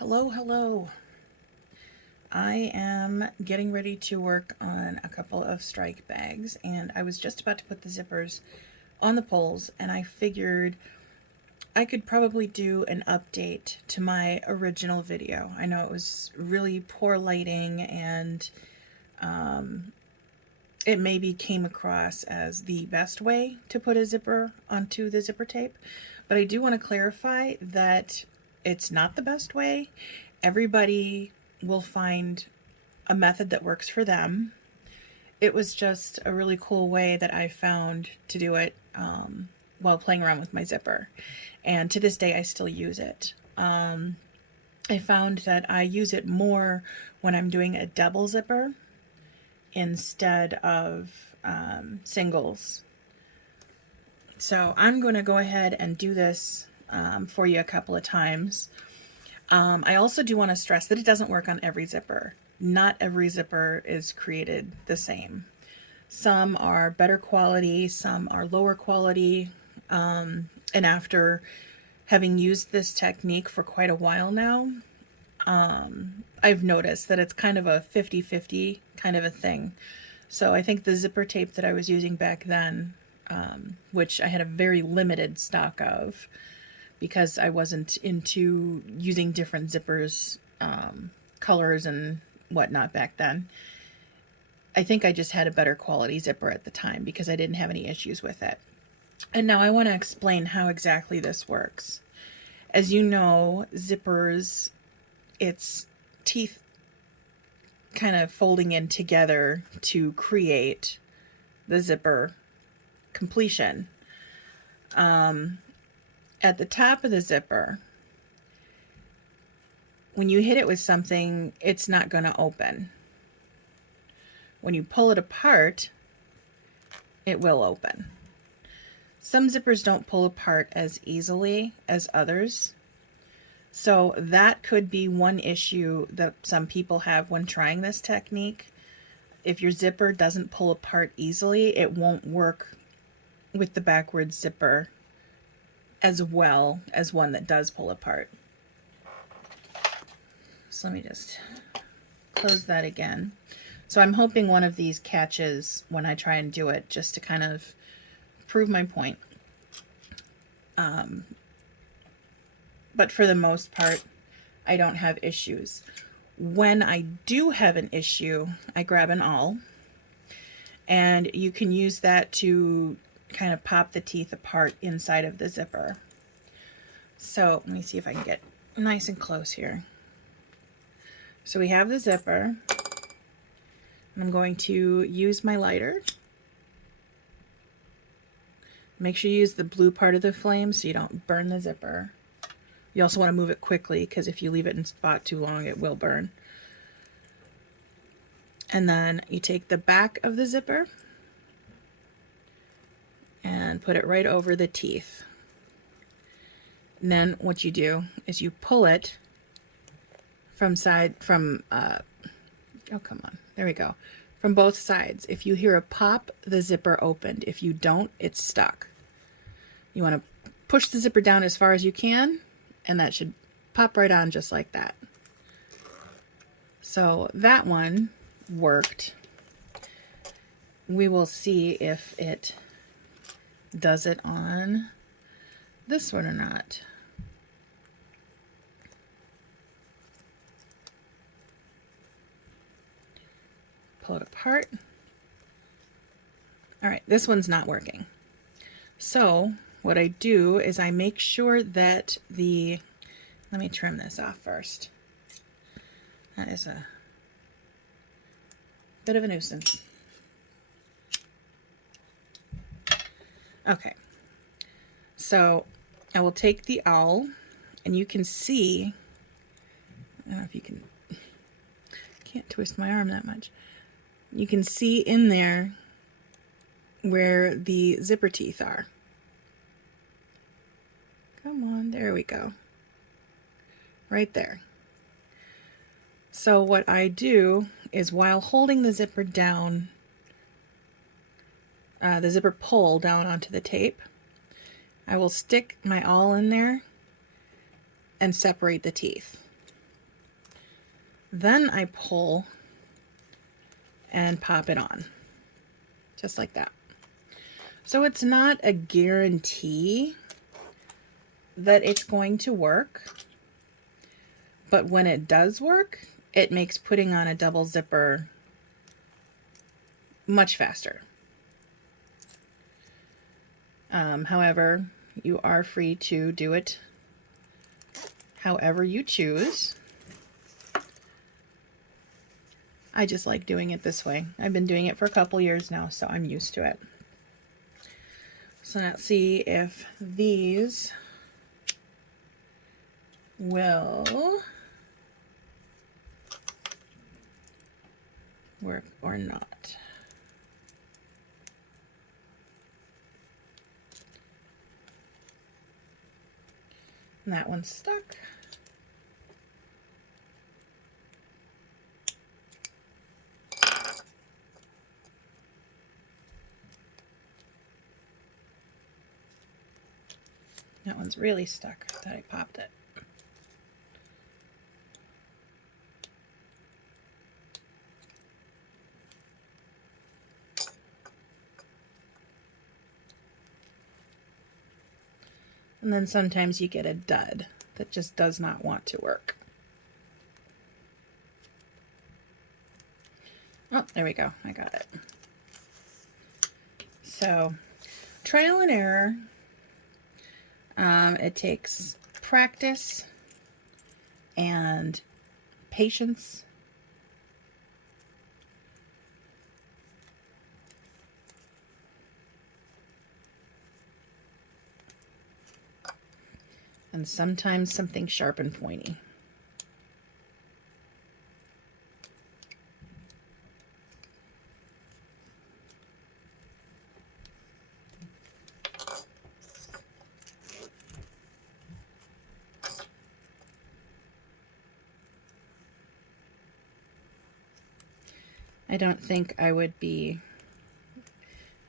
Hello, hello. I am getting ready to work on a couple of strike bags, and I was just about to put the zippers on the poles, and I figured I could probably do an update to my original video. I know it was really poor lighting, and it maybe came across as the best way to put a zipper onto the zipper tape, but I do want to clarify that it's not the best way. Everybody will find a method that works for them. It was just a really cool way that I found to do it while playing around with my zipper. And to this day, I still use it. I found that I use it more when I'm doing a double zipper instead of singles. So I'm going to go ahead and do this for you a couple of times. I also do want to stress that it doesn't work on every zipper. Not every zipper is created the same. Some are better quality, some are lower quality. And after having used this technique for quite a while now, I've noticed that it's kind of a 50-50 kind of a thing. So I think the zipper tape that I was using back then, which I had a very limited stock of because I wasn't into using different zippers, colors and whatnot back then. I think I just had a better quality zipper at the time because I didn't have any issues with it. And now I want to explain how exactly this works. As you know, zippers, it's teeth kind of folding in together to create the zipper completion. At the top of the zipper, when you hit it with something, it's not going to open. When you pull it apart, it will open. Some zippers don't pull apart as easily as others. So that could be one issue that some people have when trying this technique. If your zipper doesn't pull apart easily, it won't work with the backward zipper as well as one that does pull apart. So let me just close that again. So I'm hoping one of these catches when I try and do it, just to kind of prove my point. But for the most part, I don't have issues. When I do have an issue, I grab an awl, and you can use that to kind of pop the teeth apart inside of the zipper. So let me see if I can get nice and close here. So we have the zipper. I'm going to use my lighter. Make sure you use the blue part of the flame so you don't burn the zipper. You also want to move it quickly because if you leave it in spot too long, it will burn. And then you take the back of the zipper and put it right over the teeth. And then what you do is you pull it from there we go. From both sides. If you hear a pop, the zipper opened. If you don't, it's stuck. You want to push the zipper down as far as you can, and that should pop right on just like that. So that one worked. We will see if it does it on this one or not. Pull it apart. All right, this one's not working. So what I do is I make sure that let me trim this off first. That is a bit of a nuisance. Okay, so I will take the owl, and you can see, I don't know if you can, can't twist my arm that much. You can see in there where the zipper teeth are. Come on, there we go. Right there. So what I do is while holding the zipper down, the zipper pull down onto the tape, I will stick my awl in there and separate the teeth. Then I pull and pop it on, just like that. So it's not a guarantee that it's going to work, but when it does work, it makes putting on a double zipper much faster. However, you are free to do it however you choose. I just like doing it this way. I've been doing it for a couple years now, so I'm used to it. So let's see if these will work or not. And that one's stuck. That one's really stuck. I thought I popped it. And then sometimes you get a dud that just does not want to work. Oh, there we go. I got it. So, trial and error. It takes practice and patience. And sometimes something sharp and pointy. I don't think I would be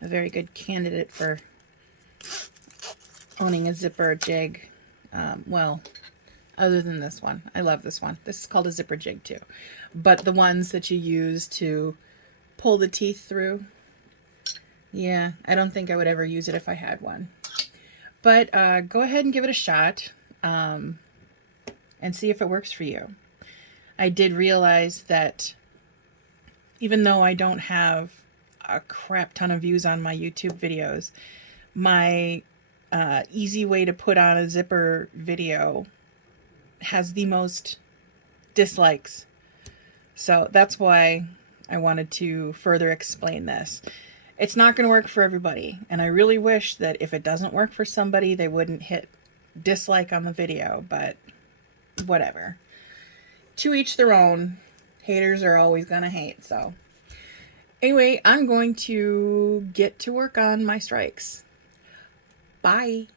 a very good candidate for owning a zipper jig. Well, other than this one. I love this one. This is called a zipper jig too. But the ones that you use to pull the teeth through, yeah, I don't think I would ever use it if I had one. But go ahead and give it a shot and see if it works for you. I did realize that even though I don't have a crap ton of views on my YouTube videos, my easy way to put on a zipper video has the most dislikes. So that's why I wanted to further explain this. It's not going to work for everybody, and I really wish that if it doesn't work for somebody, they wouldn't hit dislike on the video, but whatever. To each their own. Haters are always going to hate, so. Anyway, I'm going to get to work on my strikes. Bye.